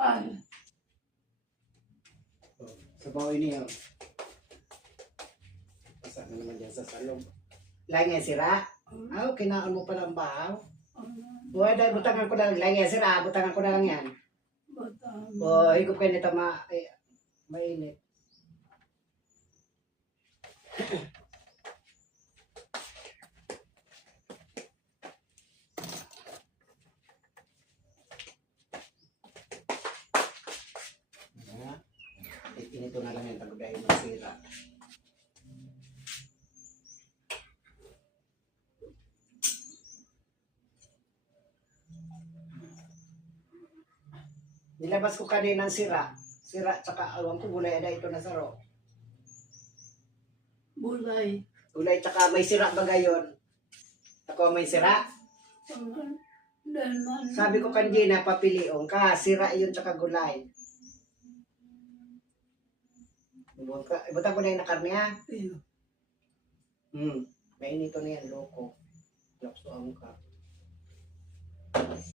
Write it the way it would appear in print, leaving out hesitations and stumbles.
Ay, Sabaw niyo. Basa na naman dyan sa salong. Lain nga sira. Ah, kinaon mo pala ang bahaw. Buhay dahil butangan ko na lang. Lain nga sira, butangan ko na lang yan. batang. O, higop kayo nito mainit. Inito na lang yung tagudahin masira. Nilabas ko kanina ng sira. Sira, tsaka awang ko gulay ada ito na saro. Bulay. Gulay, tsaka may sira ba gayon? Ako may sira. Dahil man. Sabi ko kanina, papiliong ka. Sira yun tsaka gulay. Ibutan ko na yung nakarni ha. Iyo. Mainito na yan, loko. Lakso ang ka.